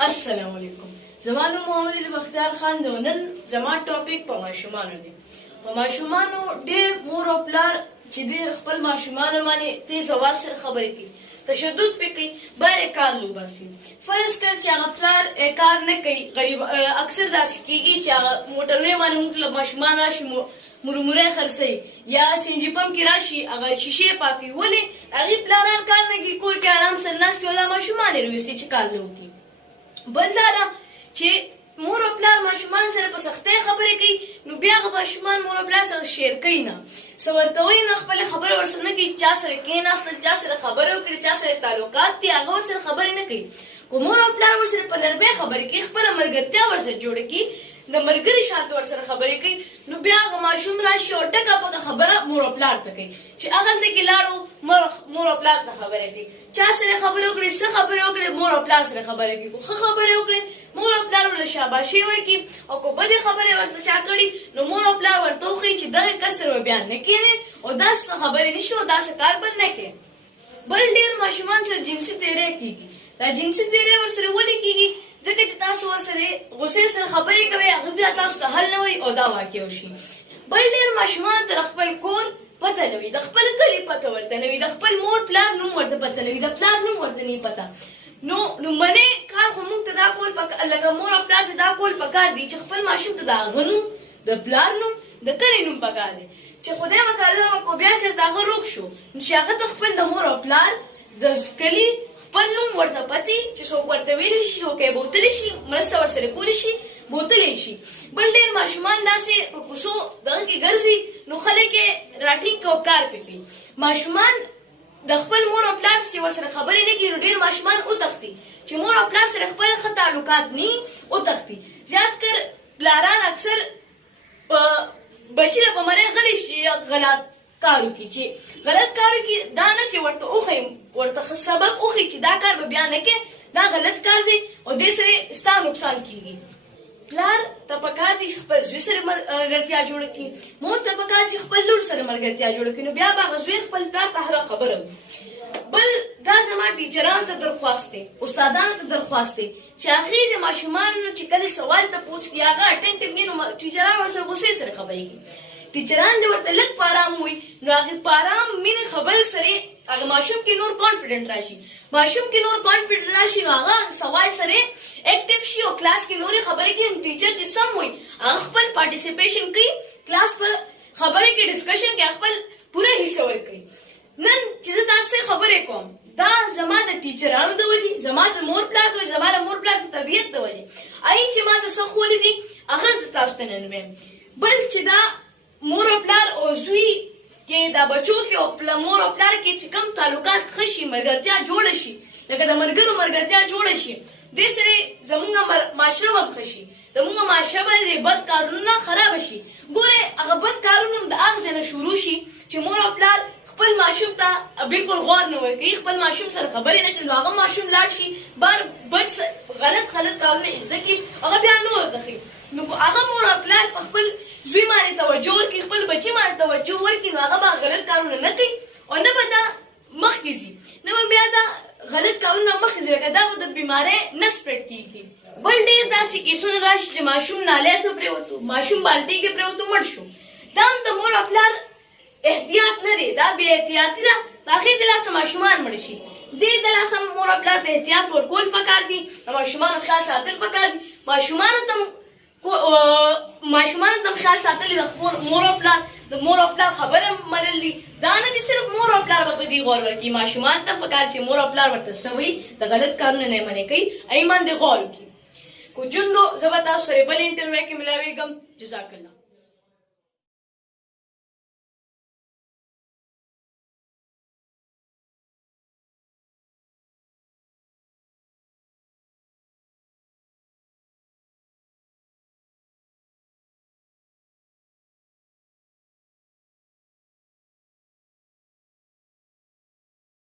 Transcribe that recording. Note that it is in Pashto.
السلام علیکم. زما نوم محمد علي بختیار خان دی. نن زما ټاپک په ماشومانو دی. په ماشومانو ډېر مور او پلار چې ډېر خپل ماشومانو باندې تیز اواز سره خبرې کوي، تشدد پې کوي، باید کار لوباسي. فرض کړه چې هغه پلار کار نه کوي، غریب اکثر داسې کېږي چې هغه موټرونې باندې موږ له ماشومان راشي مرموری خرڅوي یا سینجي پمپ کې راشي هغه شیشې پاکوي. ولې هغې پلاران کار نه کوي، کور کې ارام سره ناست وي او دا ماشومان یې رویستي چې کار نه وکړي. بل دا ده چې مور او پلار ماشومان سره په سختۍ خبرې کوي، نو بیا هغه ماشومان مور او پلار سره شیر کوي نه، څه ورته وایي نه، خپلې خبرې ورسره نه کوي. چا سره کېناستل، چا سره خبرې وکړې، چا سره تعلقات دي، هغه ورسره خبرې نه کوي. که مور او پلار ورسره په نرمۍ خبرې کوي، خپله ملګرتیا ورسره جوړه کړي، د ملګري شان ورسره خبرې کوي، نو بیا هغه ماشوم راشي او ټکه پکه خبره مور او پلار ته کوي چې هغلته کې لاړو مور او پلار ته خبرې کوي. چا سره خبرې وکړې، څه خبرې وکړې، مور او پلار سره خبرې کوي. ښه خبرې وکړې، مور او پلار ورله شاباشي ورکړي، او که بدې خبرې ورته چا کړي، نو مور او پلار ورته وښایي چې دغه کس سره به بیان نه کېږي او داسې خبرې نه شي او داسې کار به نه کوي. بل ډېر ماشومان سره جنسي تېری کېږي. دا جنسي تېری ورسره ولې کېږي؟ ځکه چې تاسو ورسره غصې سره خبرې کوئ، هغه بیا تاسو ته حل نه وایي او دا واقع وشي. بل ډېر ماشومان ته د خپل کور پته نه وي، د خپل کلي پته ورته نه وي، د خپل مور پلار نوم ورته پته نه وي، د پلار نوم ورته نه وي پته. نو لومړنی کار خو موږ ته دا کول لکه مور او پلار ته دا کول پکار دي چې خپل ماشوم ته د هغه نوم، د پلار نوم، د کلي نوم پکار دی چې خدای وکړه وکړو بیا چېرته هغه روږ شو، نو چې هغه ته خپل د مور او پلار د کلي خپل نوم ورته پتی چې څوک ورته ویلی شي، څوک یې بوتلی شي، مرسته ورسره کولی شي، بوتلی شي. بل ډېر ماشومان داسې په کوڅو دغه کې ګرځي، نو خلک یې راټینګ کوي او کار پرې کوي. ماشومان د خپل مور او پلار چې ورسره خبرې نه کوي، نو ډېر ماشومان وتښتي چې مور او پلار سره خپل ښه تعلقات نه وي، وتښتي. زیات کر پلاران اکثر بچي له په مرۍ غلی شي یا غلط کار وکړي، چې غلط کار وکړي، دا نه چې ورته وښیم، ورته سبق وښي چې دا کار به بیا نه کوې، دا غلط کار دی او دې سره ستا نقصان کېږي. پلار ته پکار دي چې خپل زوی سره ملګرتیا جوړه کړي، مور ته پکار چې خپل لور سره ملګرتیا جوړه کړي، نو بیا به هغه زوی خپل پلار ته هره خبره وي. بل دا زما ټیچرانو ته درخواست دی، استادانو ته درخواست دی چې هغې د ماشومانو چې کله سوال تپوس کړي هغه اټینټیو وي، نو ټیچران ورسره غصې سره خبرې کوي. ټیچران دې ورته لږ په ارام ووایي، نو هغې په ارام مینې خبرې سره هغه ماشوم کې نور کانفیډنټ راشي. ماشوم کې نور کانفیډنټ راشي، نو هغه سوال سره اکټیو شي او کلاس کې نورې خبرې کوي. ټیچر چې سم وایي هغه خپل پارټیسپیشن کوي، کلاس په خبرې کې ډسکشن کې خپل پوره حصه ورکوي. نن چې زه تاسو خبرې کوم، دا زما د ټیچرانو د وجې، زما د مور پلار د وجې، زما د مور پلار د تربیت د وجې، هغې چې ما ته څه ښوولي دي هغه زه تاسو ته نن وایم. بل چې دا مور او پلار او زوی کې دا بچو کې او مور او پلار کې چې کوم تعلقات ښه شي، ملګرتیا جوړه شي، لکه د ملګرو ملګرتیا جوړه شي، دې سره زموږ معاشره به ښه شي، زموږ معاشره به د بد کارونو نه خرابه شي. ګورئ هغه بد کارونه هم د هغه ځای نه شروع شي چې مور او پلار خپل ماشوم ته بالکل غور نه ورکوي، خپل ماشوم سره خبرې نه کوي، نو هغه ماشوم لاړ شي بار بد غلط کارونه زده کړي، هغه بیا نه ورته ښي. نو هغه مور او پلار په خپل زوی باندې توجه ورکړي، خپل بچي باندې توجه ورکړي، نو هغه به غلط کارونه نه کوي او نه به دا مخکې ځي، نه به بیا دا غلط کارونه مخکې ځي، لکه دا به د بیمارۍ نه سپریډ کېږي. بل ډېر داسې کیسونه راشي چې ماشوم نالۍ ته پرېوتو، ماشوم بالټۍ کې پرېوتو، مړ شو. دا هم د مور او پلار احتیاط نه دی، دا بې احتیاطي ده، د هغې د لاسه ماشومان مړه شي. دې د لاسه مور او پلار ته احتیاط ورکول پکار دي، د ماشومانو خیال ساتل پکار دي. ماشومانو ته خیال ساتل د مور او پلار، د مور او پلار خبره منل دي. دا نه چې صرف مور او پلار به په دې غور ورکړي، ماشومان ته پکار چې مور او پلار ورته څه وایي، د غلط کارونه نه منې کوي، هغې باندې غور وکړي. کو جندو زه به تاسو سره بل انټرویو کې ملاویږم. جزاک الله.